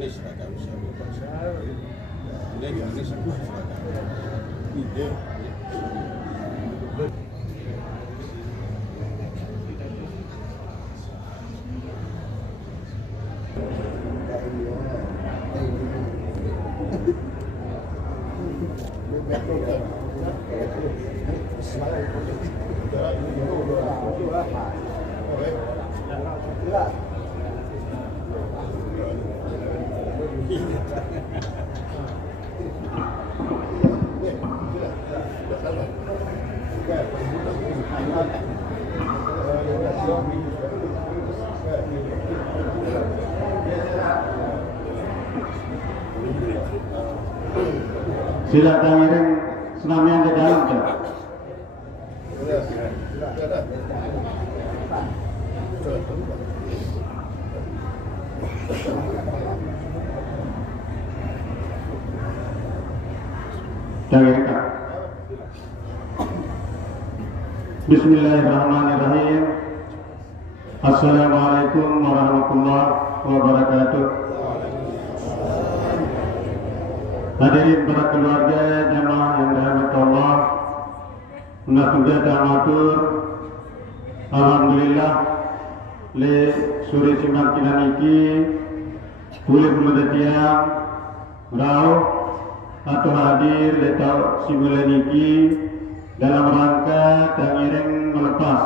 ini seragam ini seragam ide. Silakan ngiring senamnya ke dalam ya. Bismillahirrahmanirrahim. Assalamualaikum warahmatullahi wabarakatuh. Hadirin para keluarga jamaah yang dirahmati Allah, mengatur matur, alhamdulillah le sore simak kinaniki boleh mendetiang rau atau hadir letau simulaniki dalam rangka tangiring melepas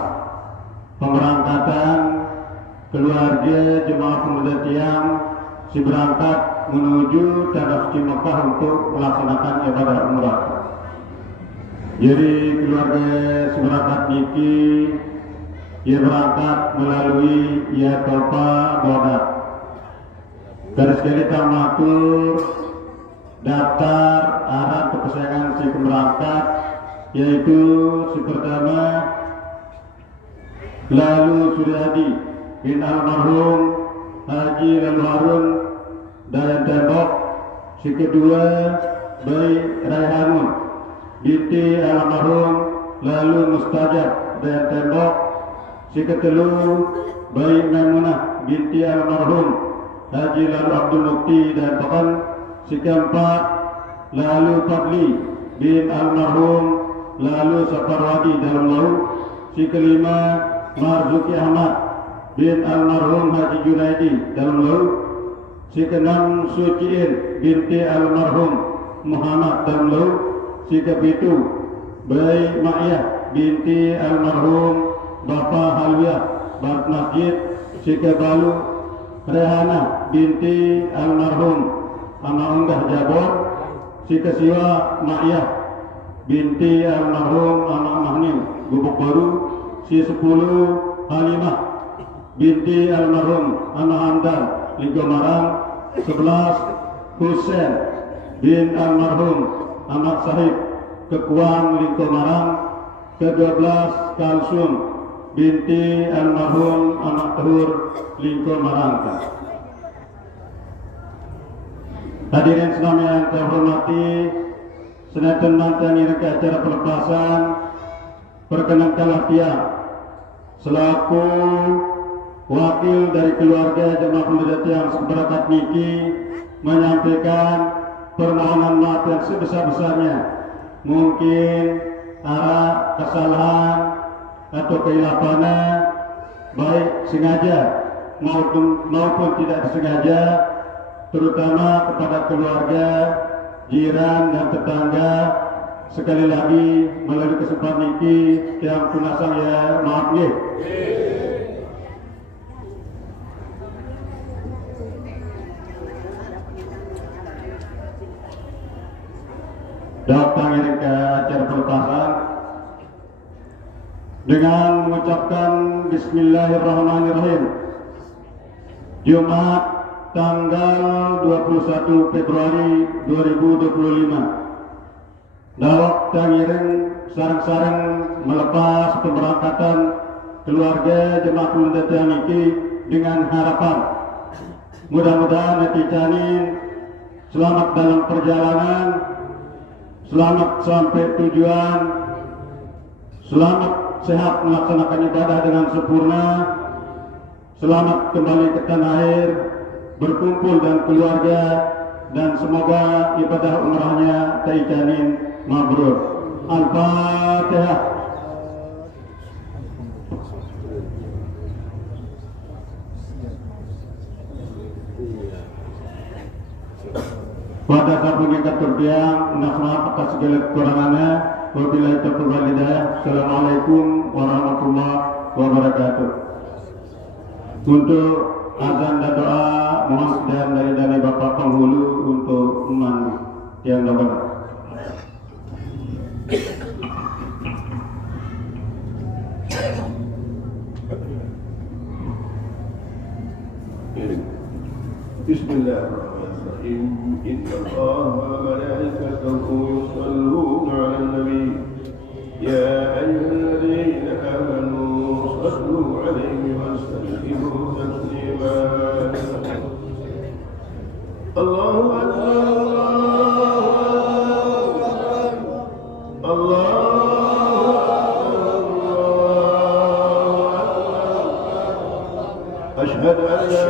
pemberangkatan keluarga jemaah pemuda tiang si berangkat menuju tanah suci Mekah untuk melaksanakan ibadah umrah. Jadi keluarga si berangkat niki ia berangkat melalui ia topa bodat. Garis sekali tamatur daftar arah kepesangan si berangkat, yaitu si pertama Lalu Suryadi bin almarhum Haji Lalu Harun dan Tembok. Si kedua Bayi Raihanun binti almarhum Lalu Mustajab dan Tembok. Si ketelu Bayi Maimunah binti almarhum Haji Lalu Abdul Mukti dan Pekan. Si keempat Lalu Fadli bin almarhum Lalu Saparwadi dalam laut. Si kelima Marzuki Ahmad bin almarhum Haji Junaidi dalam laut. Si keenam Suciin binti almarhum Muhammad dalam laut. Si kepitu Bayi Ma'iyah binti almarhum Bapak Halwiah Bapak Masjid. Si kebalu Rehana binti almarhum Anak Unggah Jabor. Si kesiwa Ma'iyah binti almarhum Anak Mahnim Gubuk Baru. Si 10 Halimah binti almarhum Anak Hamdan Ligo Marang. 11 Husain bin almarhum Anak Sahib Kekuang Ligo Marang. Ke-12 Kalsum binti almarhum Anak Tehur Ligo Marang. Hadirin sekalian yang saya hormati, senajan mantan ini ke acara pelepasan, perkenankanlah dia selaku wakil dari keluarga jemaah pemuda tiang seberangkat niki menyampaikan permohonan maaf yang sebesar-besarnya. Mungkin arah kesalahan atau kehilafannya baik sengaja maupun tidak disengaja, terutama kepada keluarga, jiran dan tetangga. Sekali lagi melalui kesempatan ini yang punasang ya maaf nggih. Datang ini ke acara pelepasan dengan mengucapkan Bismillahirrahmanirrahim. Jumat tanggal 21 Februari 2025. Dawak tangiring sarang-sarang melepas pemberangkatan keluarga jemaah pemuda tiang iki dengan harapan mudah-mudahan netizanin selamat dalam perjalanan, selamat sampai tujuan, selamat sehat melaksanakan ibadah dengan sempurna, selamat kembali ke tanah air, berkumpul dan keluarga, dan semoga ibadah umrahnya terjamin mabrur. Al-Fatihah. Pada sahabat terbiang, minta maaf atas segala kekurangannya. Wabillahi taufiq wal hidayah. Assalamualaikum warahmatullahi wabarakatuh. Untuk azan dan doa mohon sediaan dari Bapak Penghulu untuk umat yang dapat. Bismillahirrahmanirrahim. Innallaha wa malaikatahu yusholluna 'alan nabi. Ya ayyuhalladzina amanu shallu 'alaihi wa sallimu taslima. Allahu akbar. Ashhadu an la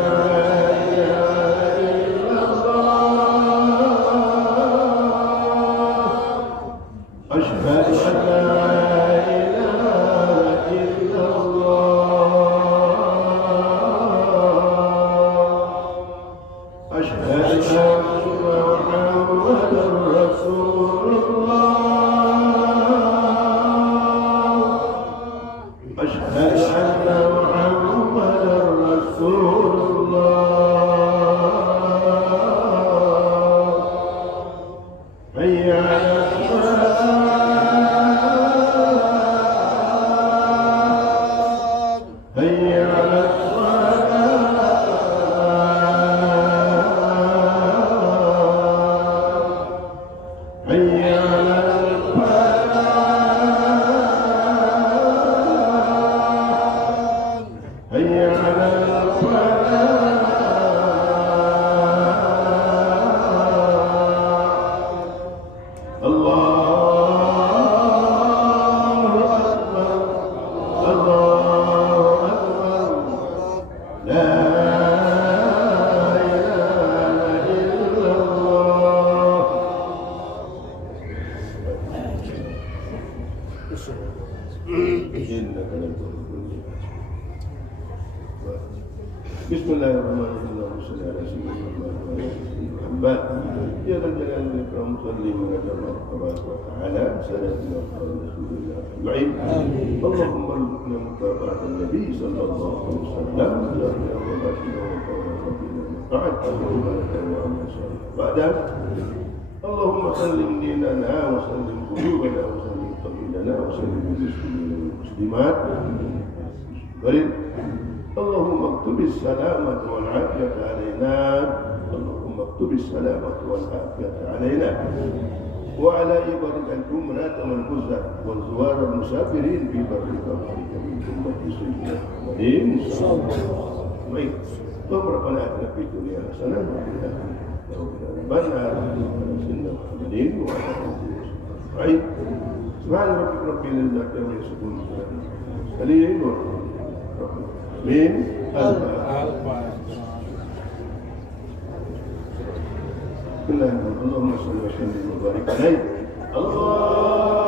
اللهم ارزقنا متابعة النبي صلى الله عليه وسلم اللهم سلم ديننا وسلم قلوبنا وسلم قبيلنا وسلم المسلمين والمسلمات. اللهم اكتب السلامة والعافية علينا. اللهم اكتب السلامة والعافية علينا وعلى عبادك الجملة والجزة والزوار المسافرين في برك وبحرك من أمة سيدنا محمد صلى الله عليه وسلم. ربنا آتنا في الدنيا حسنة وفي الآخرة ربنا آتنا سيدنا محمد وعلى آله وصحبه سبحان ربك رب العزة عما يصفون سليم من بسم الله اللهم صل وسلم وبارك عليه. الله